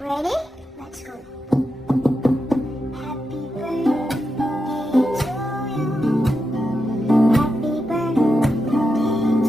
Ready? Let's go. Happy birthday to you. Happy birthday to you.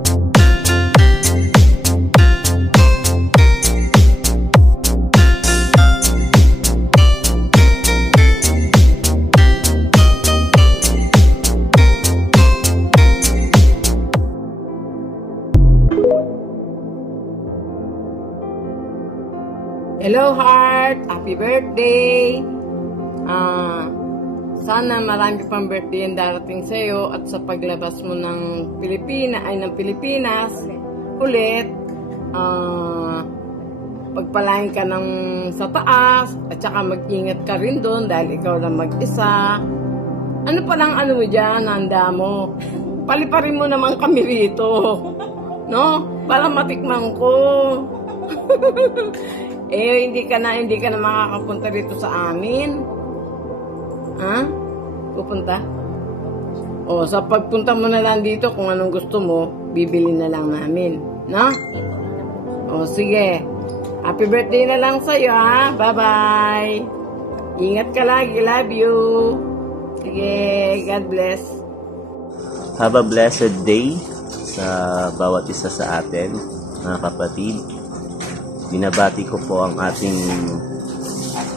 Happy birthday, happy birthday, happy birthday to you. Hello, Heart! Happy birthday! Sana marami pang birthday ang darating sa'yo at sa paglabas mo ng Pilipinas ulit, pagpalain ka ng sa taas at saka mag-ingat ka rin doon dahil ikaw lang mag-isa. Ano palang ano mo dyan, handa mo? Paliparin mo naman kami rito. No? Para matikman ko. Hindi ka na makakapunta dito sa amin. Ha? Pupunta? O, sa pagpunta mo na lang dito, kung anong gusto mo, bibili na lang namin. No? O, sige. Happy birthday na lang sa'yo, ha? Bye-bye. Ingat ka lagi. Love you. Sige, God bless. Have a blessed day sa bawat isa sa atin, mga kapatid. Binabati ko po ang ating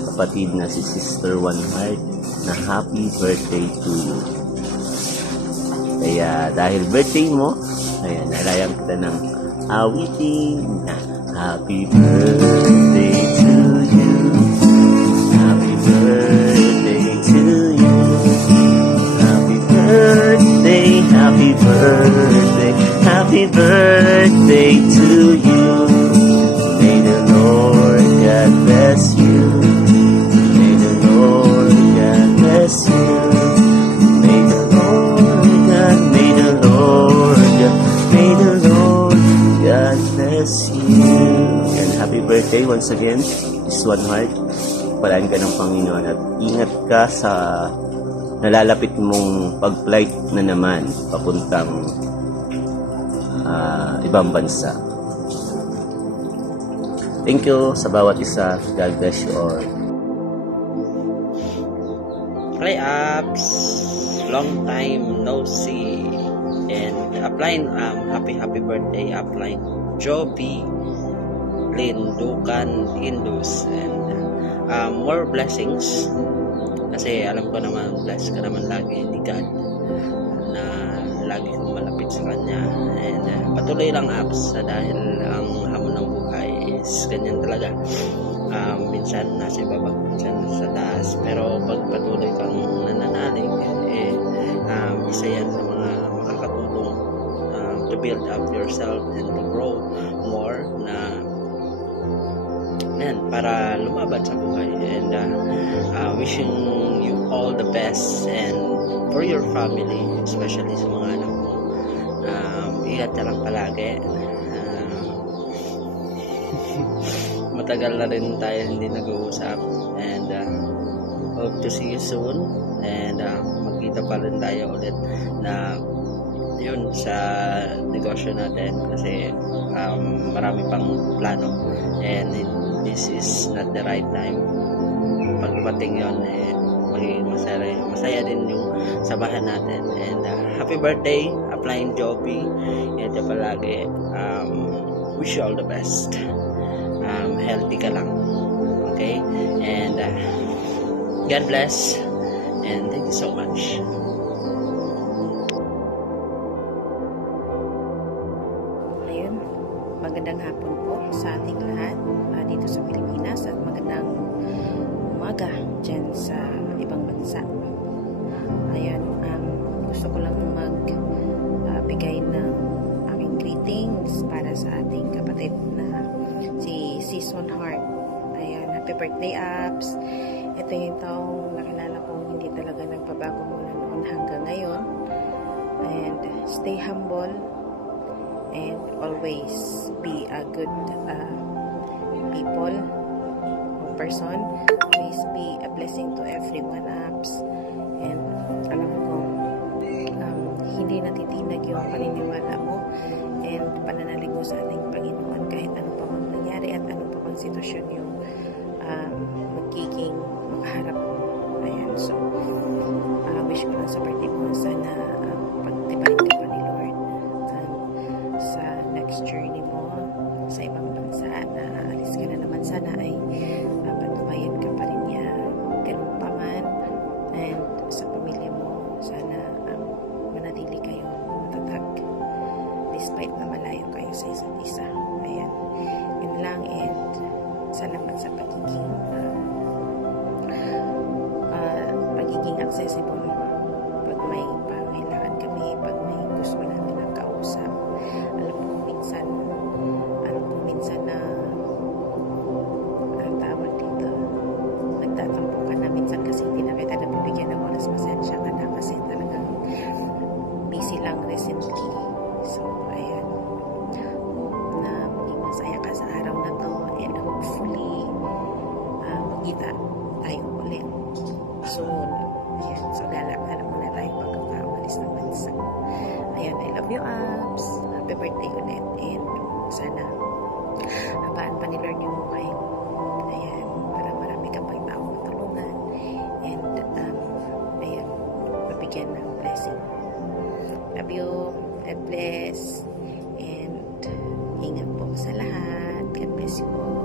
kapatid na si Sister One Heart na happy birthday to you. Kaya dahil birthday mo, ayan, nalayan kita ng awitin na happy birthday to you. Happy birthday to you. Happy birthday, happy birthday, happy birthday to you. May the Lord God bless you. May the Lord God bless you. May the Lord God, may the Lord God, may the Lord God bless you. And happy birthday once again, Miss One Heart. Palaan ka ng Panginoon at ingat ka sa nalalapit mong pag-flight na naman papuntang ibang bansa. Thank you sa bawat isa. God bless you all. Hi, Apps. Long time no see. And upline, happy birthday, upline. Joby Lindukan Indus. And more blessings. Kasi alam ko naman, bless ka naman lagi ni God na lagi kong malapit sa Kanya. And patuloy lang, Apps, dahil ang hamon ng buhay is ganyan talaga. Minsan nasa ibaba, minsan nasa taas, pero pag patuloy kang nananalig, isa yan sa mga makakatulong to build up yourself and to grow more na para lumaban sa buhay. And wishing you all the best, and for your family, especially sa mga anak mo, ingat ka lang palagi. Matagal na rin tayo hindi nag-uusap, and hope to see you soon, and magkita pa rin tayo ulit na yun sa negosyo natin, kasi marami pang plano, and this is not the right time. Pag dumating yun, magiging masaya din yung samahan natin. And happy birthday, Upline Joby. Yan ka palagi. Wish you all the best. Healthy ka lang. Okay? And God bless. And thank you so much. Ayun. Magandang hapon po sa ating lahat dito sa Pilipinas, at magandang umaga dyan sa ibang bansa. Ayun. Gusto ko lang magbigay ng aking greetings para sa ating kapatid na si Sis One Heart. Ayan, Happy birthday, Abs. Ito yung taong nakilala kong hindi talaga nagpabago mula noon hanggang ngayon. And stay humble and always be a good people or person. Always be a blessing to everyone, Abs. And alam ko, hindi natitinag yung paniniwala mo and pananalig mo sa ating Panginoon kahit ano pa mang nangyari at ano pa mang sitwasyon yung magiging makaharap mo. Ayan, so wish ko lang sa birthday mo sana pagtibayin ka pa ni Lord sa next journey mo sa ibang bansa na aalis ka na naman, sana ay pagtibayin ka pa rin niya ganun pa man, and sa pamilya mo sana manatili kayo matatag despite na malayo kayo sa isa't isa. Ayan, yun lang, and salamat sa pagiging accessible pag may pangailangan kami, pag may gusto namin ng kausap. Alam ko minsan na ang tawag dito, nagtatampo ka na minsan kasi hindi na kita nabibigyan ng oras. Pasensya ka na kasi talagang busy lang recently. So ayan, hope na maging masaya ka sa araw na to, and hopefully magkita tayo ulit soon. Ayan, so lalakad muna tayo pagkakaalis ng bansa. Ayan, I love you, Abs. Happy birthday ulit, and sana habaan pa ni Lord yung buhay mo. Ayan, para marami kang pang taong matulungan, and ayan, mabigyan ng blessing. Love you, God bless, and ingat po sa lahat. God bless you all.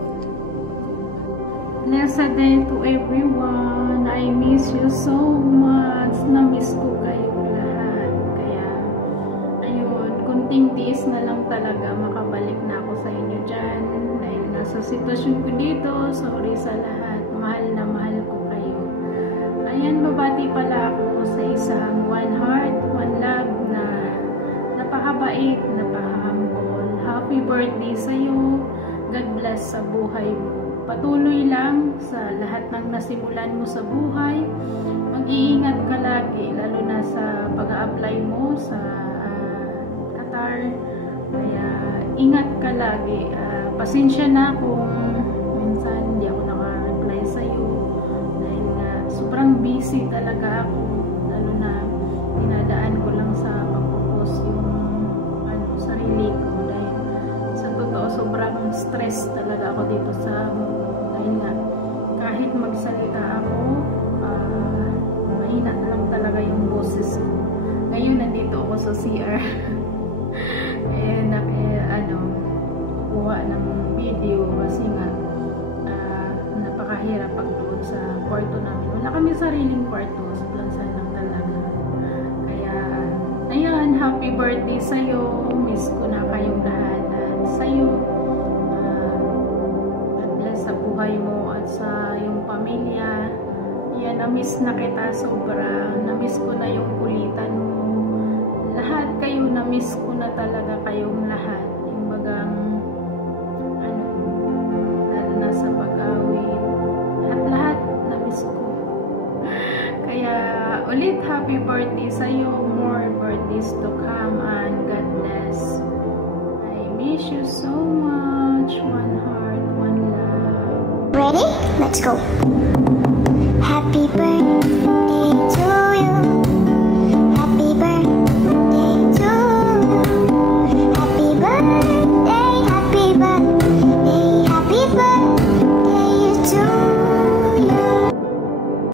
Blessed day to everyone. I miss you so much. Na-miss ko kayong lahat. Kaya, ayun, kunting tiis na lang talaga makabalik na ako sa inyo dyan. Dahil nasa sitwasyon ko dito, sorry sa lahat. Mahal na mahal ko kayo. Ayan, babati pala ako sa isang one heart, one love na napakabait, napaka-humble. Happy birthday sa'yo. God bless sa buhay mo. Patuloy lang sa lahat ng nasimulan mo sa buhay. Mag-iingat ka lagi, lalo na sa pag-a-apply mo sa Qatar. Kaya ingat ka lagi. Pasensya na kung minsan hindi ako naka-reply sa'yo. Dahil sobrang busy talaga ako. Lalo na dinadaan ko lang sa pag-post yung sarili ko. Dahil sa totoo, sobrang stress talaga ako dito sa dahil nga, kahit magsalita ako, mahina lang talaga yung boses ko. Ngayon, nandito ako sa CR. Kuha ng video kasi nga, napakahirap pagdoon sa kwarto namin. Wala kami sariling kwarto, sa plansan lang talaga. Kaya, ayan, happy birthday sa'yo. Miss ko na kayong lahat. At sa'yo, sa buhay mo at sa iyong pamilya. Yan, na-miss na kita sobra. Na-miss ko na yung kulitan mo. Lahat kayo, na-miss ko na talaga kayong lahat. Yung bagang lalo na sa pag-awit. Lahat na-miss ko. Kaya, ulit, happy birthday sa'yo. More birthdays to come, and God bless. I miss you so much. One heart, one love. Ready? Let's go.